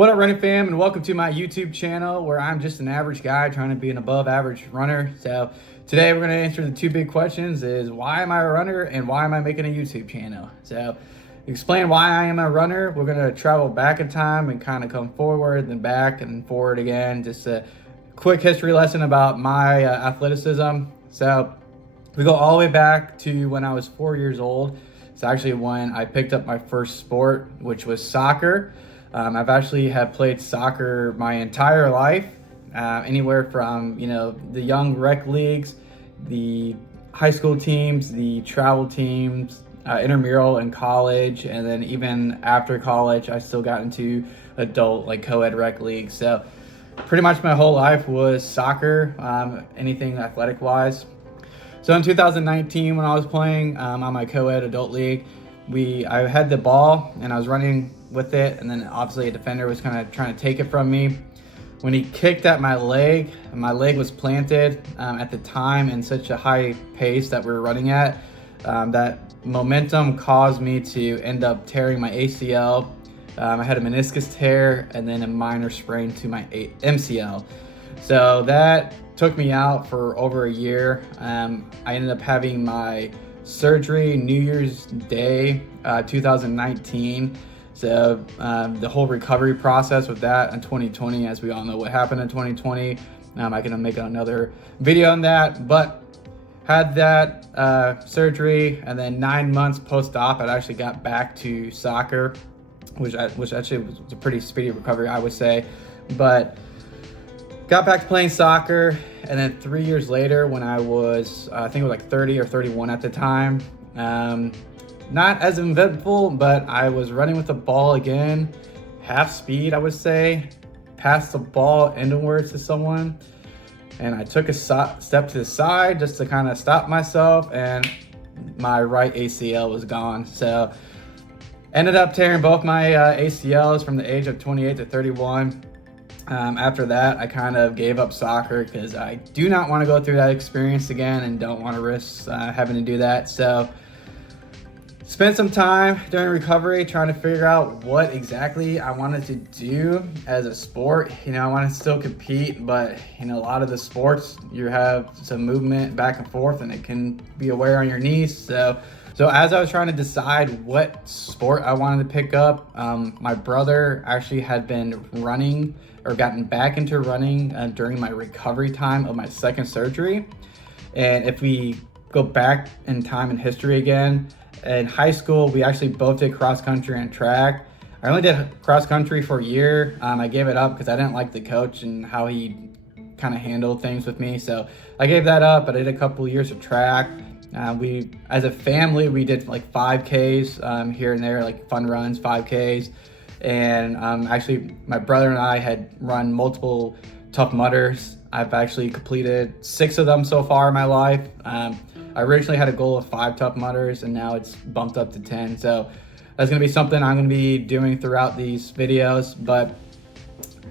What up, running fam, and welcome to my YouTube channel where I'm just an average guy trying to be an above average runner. So today we're going to answer the two big questions: is why am I a runner and why am I making a YouTube channel? So explain why I am a runner. We're going to travel back in time and kind of come forward, then back and forward again. Just a quick history lesson about my athleticism. So we go all the way back to when I was 4 years old. It's actually when I picked up my first sport, which was soccer. I've actually have played soccer my entire life, anywhere from the young rec leagues, the high school teams, the travel teams, intramural in college, and then even after college, I still got into adult like co-ed rec leagues. So pretty much my whole life was soccer, anything athletic wise. So in 2019, when I was playing on my co-ed adult league, I had the ball and I was running with it, and then obviously a defender was kind of trying to take it from me. When he kicked at my leg was planted at the time in such a high pace that we were running at. That momentum caused me to end up tearing my ACL. I had a meniscus tear and then a minor sprain to my MCL. So that took me out for over a year. I ended up having my surgery New Year's Day 2019. So the whole recovery process with that in 2020, as we all know what happened in 2020, I can make another video on that. But had that surgery, and then 9 months post-op, I actually got back to soccer, which actually was a pretty speedy recovery, I would say. But got back to playing soccer, and then 3 years later, when I was, I think it was like 30 or 31 at the time, not as eventful, but I was running with the ball again, half speed, I would say, passed the ball inwards to someone, and I took a step to the side just to kind of stop myself, and my right ACL was gone. So ended up tearing both my ACLs from the age of 28 to 31. After that, I kind of gave up soccer because I do not want to go through that experience again and don't want to risk having to do that. So spent some time during recovery trying to figure out what exactly I wanted to do as a sport. I want to still compete, but a lot of the sports, you have some movement back and forth and it can be a wear on your knees. So as I was trying to decide what sport I wanted to pick up, my brother actually had been running or gotten back into running during my recovery time of my second surgery. And if we go back in time in history again, in high school, we actually both did cross country and track. I only did cross country for a year. I gave it up because I didn't like the coach and how he kind of handled things with me. So I gave that up, but I did a couple of years of track. We, as a family, we did like 5Ks here and there, like fun runs, 5Ks. And actually, my brother and I had run multiple Tough Mudders. I've actually completed 6 of them so far in my life. I originally had a goal of 5 Tough Mudders, and now it's bumped up to 10. So that's gonna be something I'm gonna be doing throughout these videos. But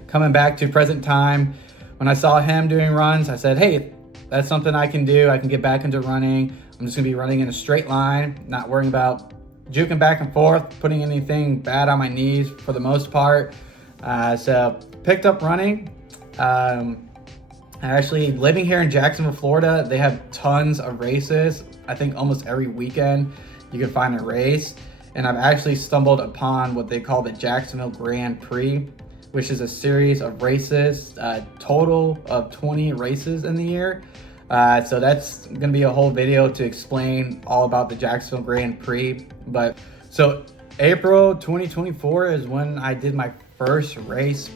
coming back to present time, when I saw him doing runs, I said, hey, that's something I can do. I can get back into running. I'm just gonna be running in a straight line, not worrying about juking back and forth, putting anything bad on my knees for the most part. So picked up running. Actually, living here in Jacksonville, Florida, they have tons of races. I think almost every weekend you can find a race. And I've actually stumbled upon what they call the Jacksonville Grand Prix, which is a series of races, total of 20 races in the year. So that's gonna be a whole video to explain all about the Jacksonville Grand Prix. But so April 2024 is when I did my first race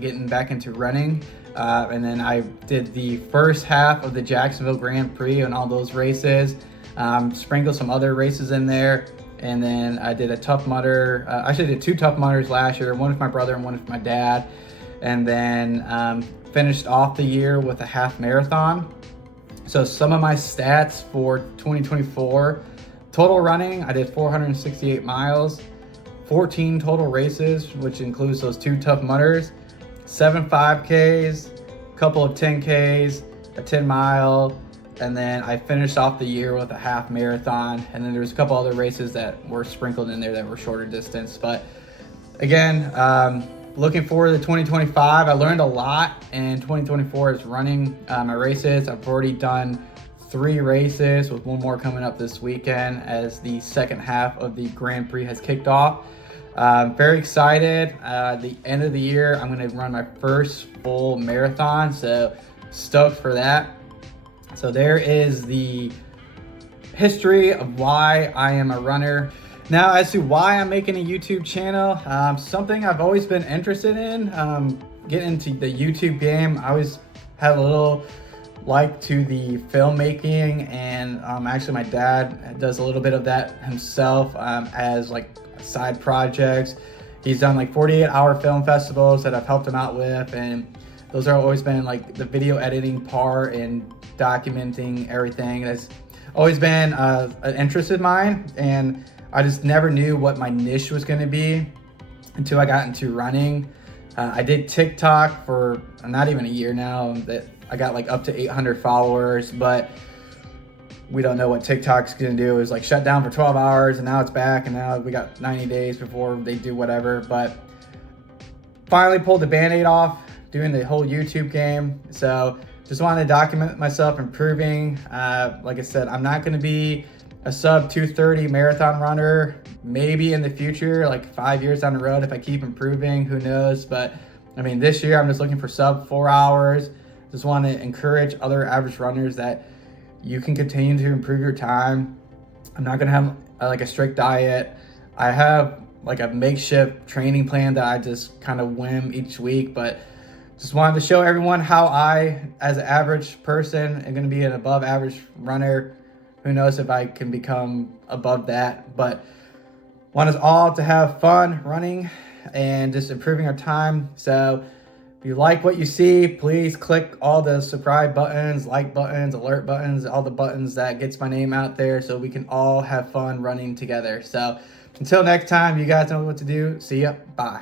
getting back into running. And then I did the first half of the Jacksonville Grand Prix and all those races, sprinkled some other races in there. And then I did a Tough Mudder. Actually did 2 Tough Mudders last year, one with my brother and one with my dad. And then finished off the year with a half marathon. So some of my stats for 2024, total running, I did 468 miles, 14 total races, which includes those 2 Tough Mudders, 7 5Ks, a couple of 10Ks, a 10 mile, and then I finished off the year with a half marathon. And then there's a couple other races that were sprinkled in there that were shorter distance. But again, looking forward to 2025. I learned a lot in 2024 is running my races. I've already done 3 races with one more coming up this weekend as the second half of the Grand Prix has kicked off. Very excited. The end of the year, I'm going to run my first full marathon, so stoked for that. So there is the history of why I am a runner. Now, as to why I'm making a YouTube channel, something I've always been interested in, getting into the YouTube game. I always had a little like to the filmmaking, and actually my dad does a little bit of that himself as like side projects. He's done like 48-hour film festivals that I've helped him out with, and those have always been like the video editing part and documenting everything. That's always been an interest of mine, and I just never knew what my niche was going to be until I got into running. I did TikTok for not even a year now. That I got like up to 800 followers, but we don't know what TikTok's going to do. It was like shut down for 12 hours and now it's back, and now we got 90 days before they do whatever. But finally pulled the Band-Aid off doing the whole YouTube game. So just wanted to document myself improving. Like I said, I'm not going to be a sub 230 marathon runner. Maybe in the future, like 5 years down the road, if I keep improving, who knows? But I mean, this year I'm just looking for sub 4 hours. Just want to encourage other average runners that you can continue to improve your time. I'm not going to have like a strict diet. I have like a makeshift training plan that I just kind of whim each week, but just wanted to show everyone how I, as an average person, am going to be an above average runner. Who knows if I can become above that, but want us all to have fun running and just improving our time. So if you like what you see, please click all the subscribe buttons, like buttons, alert buttons, all the buttons that gets my name out there so we can all have fun running together. So until next time, you guys know what to do. See ya. Bye.